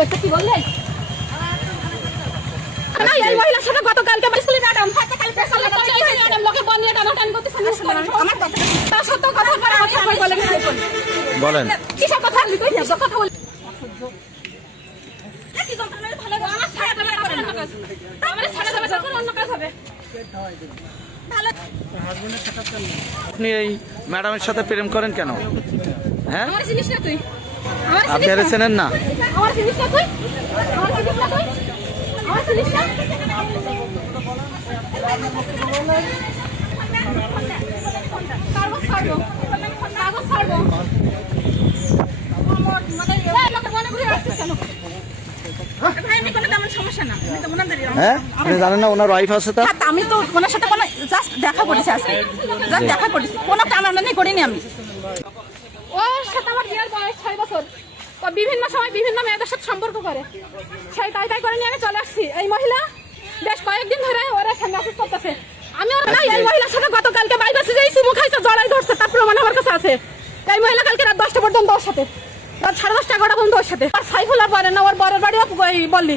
দেখতে কি বললে না এই মহিলার সাথে গতকালকে বাইসলি ম্যাডাম ম্যাডাম লোকে বনিয়ে টানাটানি করতেছেন আমার তার সাথে কথা বলা আপনি বলেন বলেন কিসব কথা আমি কই কথা বলি কি যন্ত্রণা ভালো আমার ছাড়া দেবে অন্য কাজ আমার ছাড়া দেবে তখন অন্য কাজ হবে ভালো আপনি এই ম্যাডামের সাথে প্রেম করেন কেন? হ্যাঁ, আমার জিনিস না তুই আপনি আরে চেনেন না? আমার জিনিস না তুই আমার জিনিস না তুই আমার জিনিস না কাগজ ছাড়বো কাগজ ছাড়বো মানে মনে ঘুরে আসছে কেন ভাই আমি কোনো তেমন সমস্যা না আমি তো মনান্দারি হ্যাঁ, আপনি জানেন না ওনার ওয়াইফ আছে? তা আমি তো ওনার সাথে কোনো জাস্ট দেখা করেছি আজকে জাস্ট দেখা করেছি কোনো টানাটানি করিনি আমি ওর সাথে আমার বিয়ের বয়স 6 বছর ও বিভিন্ন সময় বিভিন্ন মেয়েদের সাথে সম্পর্ক করে সেই তাই করে নিয়ে আমি চলে আসছি এই মহিলা বেশ কয়েকদিন ধরে ওরা সঙ্গে মেসেজ করতেছে আমি ওর না এই মহিলার সাথে গতকালকে বাইরে যাই চুমু খাইছে জড়াই ধরছে তার প্রমাণ আমার কাছে আছে এই মহিলা কালকে রাত 10টা পর্যন্ত ওর সাথে রাত 10:30 11টা পর্যন্ত ওর সাথে আর সাইফুল আর বলে না ওর বরের বাড়িও বললি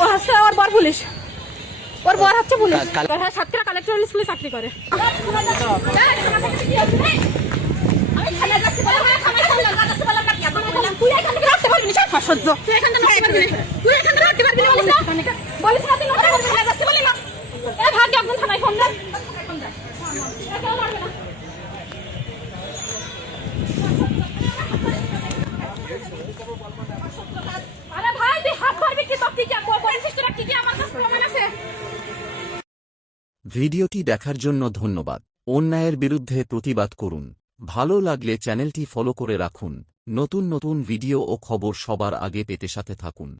ও হচ্ছে ওর বর পুলিশ ওর বর হচ্ছে পুলিশ হ্যাঁ সাতক্ষীরা কালেক্টর স্কুলে চাকরি করে আমি থানায় যাচ্ছি বলে আমার থানায় ফোন লাগাচ্ছি বলে না কি তুই এখান থেকে রাখতে পারবি না সহ্য তুই এখান থেকে রাখতে পারবি না তুই এখান থেকে রাখতে পারবি না বলিস না বলিস না তুই ওখানে থানায় যাচ্ছি বলে না এ ভাগ্য একদম থানায় ফোন দে আরে ভাই তুই হাত মারবি কি তো কি করেছিস তোরা কি আমার কাছে প্রমাণ আছে। ভিডিওটি দেখার জন্য ধন্যবাদ। অন্যায়ের বিরুদ্ধে প্রতিবাদ করুন। ভালো লাগলে চ্যানেলটি ফলো করে রাখুন। নতুন নতুন ভিডিও ও খবর সবার আগে পেতে সাথে থাকুন।